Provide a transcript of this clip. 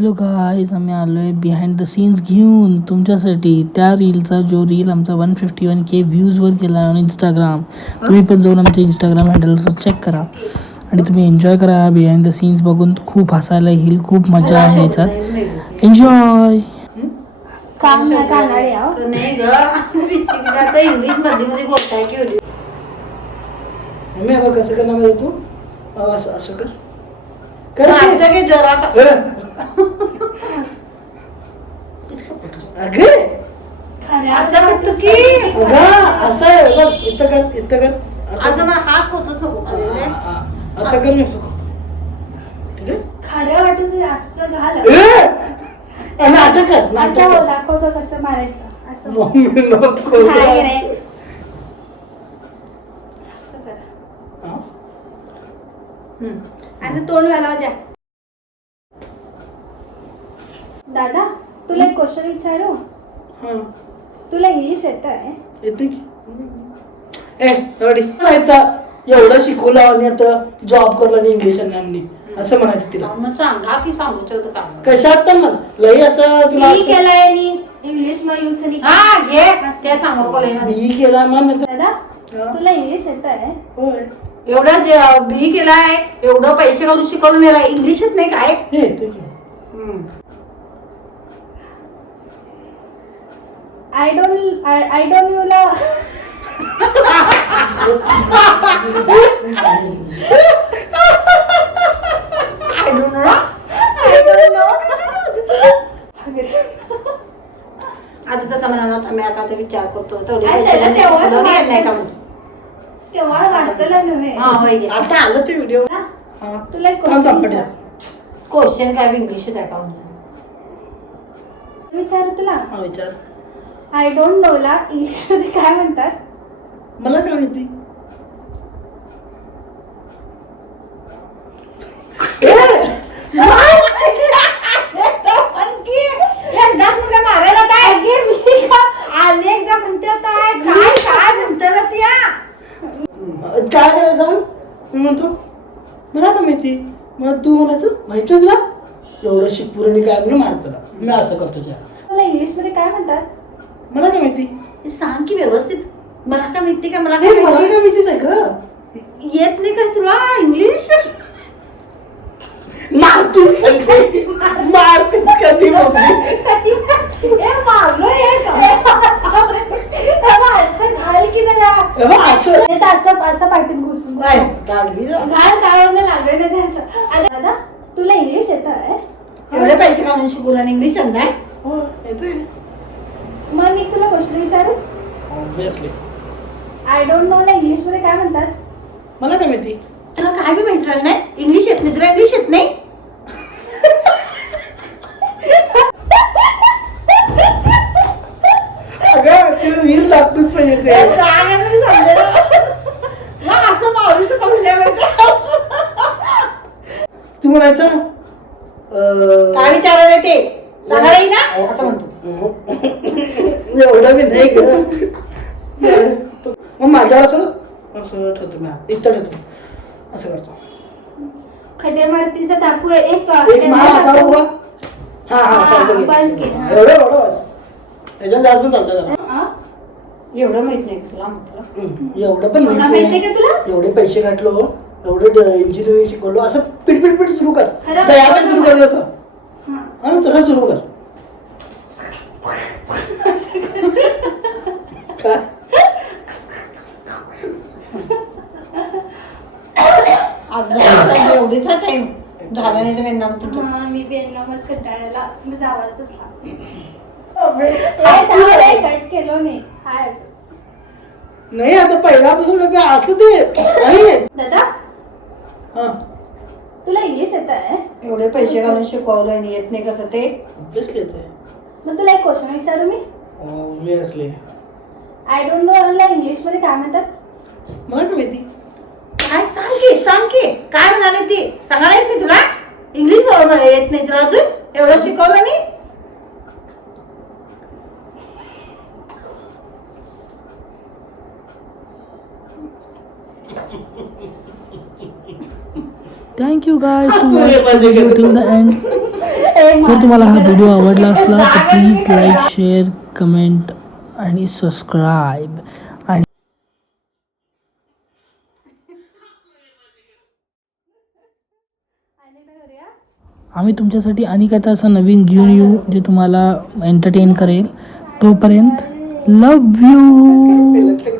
Hello guys, आम्ही आलो आहे बिहाइंड द सीन्स घेऊन तुमच्यासाठी. त्या रीलचा जो रील आमचा 151K व्ह्यूजवर गेला ऑन इंस्टाग्राम. तुम्ही पण जाऊन आमच्या इंस्टाग्राम हँडलवर चेक करा आणि तुम्ही एन्जॉय करा. बिहाइंड द सीन्स बघून खूप हसायला येईल, खूप मजा आहे याच्यात. एन्जॉय. काम नाही करणार नाही ग इंग्लिश मध्ये बोलताय की कसं करणार म्हणजे तू असं असं कर हात होतच नको असं कर खरं वाटूच असं घाल नाटक असं दाखवतो कसं मारायचं असं असं तोंड घालावं द्या. दादा तुला एक क्वेश्चन विचारू. तुला इंग्लिश येत आहे? येते की एवढं शिकवलं आणि आता जॉब करला आणि इंग्लिश आणि असं म्हणायचं तिला. सांगा की सांगूच होतं का कशात पण म्हण लई असं तुला केलाय इंग्लिश न यूज ते सांगू बी केला म्हण. दादा तुला इंग्लिश येत आहे? होय. एवढं बी केलाय, एवढं पैसे घालून शिकवून गेलाय, इंग्लिश येत नाही काय? येते की आय डोंट यूला आता तसं म्हणा मी आता विचार करतो तेव्हा वाटलं नव्हे. आता आलं ते व्हिडिओ. तुला एक क्वेश्चन क्वेश्चन काय इंग्लिश आहे का विचारू तुला. विचार. आय डोंट नो ला इंग्लिश मध्ये काय म्हणतात? मला काय माहिती. काय करायचं म्हणतो मला काय माहिती. मग तू म्हणायचं माहिती तुला एवढं शिकपुराने काय म्हणून मार तुला मी असं करतो. तुला इंग्लिश मध्ये काय म्हणतात? मला काय माहिती. सांग की व्यवस्थित. मला काय माहिती का? मला काय माहितीच आहे का? येत नाही का तुला इंग्लिश? मारतीस कधी असं पाठीत घुसून घाल काढायला लागलं नाही असं. दादा तुला इंग्लिश येत आहे? एवढे पैसे घालून शिकवलं आणि इंग्लिश येत नाही? हो येतोय. मग मी तुला क्वेश्चन विचारू. ऑब्विसली. आय डोंट नो ला इंग्लिश मध्ये काय म्हणतात? मला काय माहिती. तुला काय बी माहिती नाही? इंग्लिश येत नाही तुला? इंग्लिश येत नाही? अगं तुला रील लागतोच पाहिजे. असं मारूच तू म्हणायचं काय विचारायला ते सांगायला येईल ना असं म्हणतो. एवढं मी नाही ग. मग माझ्यावर असं असं ठेवतो मी इथं ठेवतो असं करतो. खड्डे मारतीचा टाकू एक मार हातावर उभा. एवढं बस त्याच्यात जास्त पण चालतं. एवढं माहित नाही तुला म्हटलं. एवढं पण माहिती का तुला? एवढे पैसे घातलो एवढं इंजिनिअरिंग शिकवलो असं पिट सुरू कर. सुरू कर असं तसं सुरू कर. एवढीच टाइम झाला नाही तर मी बेननामच कंटाळायला जावाच बसला. कट केलो नाही. हाय असं नाही आता पहिल्यापासून असं ते दादा तुला इंग्लिश येत आहे? एवढे पैसे घालून शिकवलं आणि येत नाही कसं ते? मग तुला एक क्वेश्चन विचारू मी. ऑब्विसली. आय डोंट नो ला इंग्लिश मध्ये काय म्हणतात? मला काय माहिती. काय सांग की काय म्हणाले ते सांगायला येत नाही तुला? इंग्लिश बरोबर येत नाही तुला अजून एवढं शिकवलं नाही? Thank you guys to watch the video till the end. जर तुम्हाला हा व्हिडिओ आवडला असला तर प्लीज लाईक शेअर कमेंट आणि सबस्क्राईब. आणि आम्ही तुमच्यासाठी आणि काय तर असं नवीन घेऊन येऊ जे तुम्हाला एंटरटेन करेल. तोपर्यंत लव यू.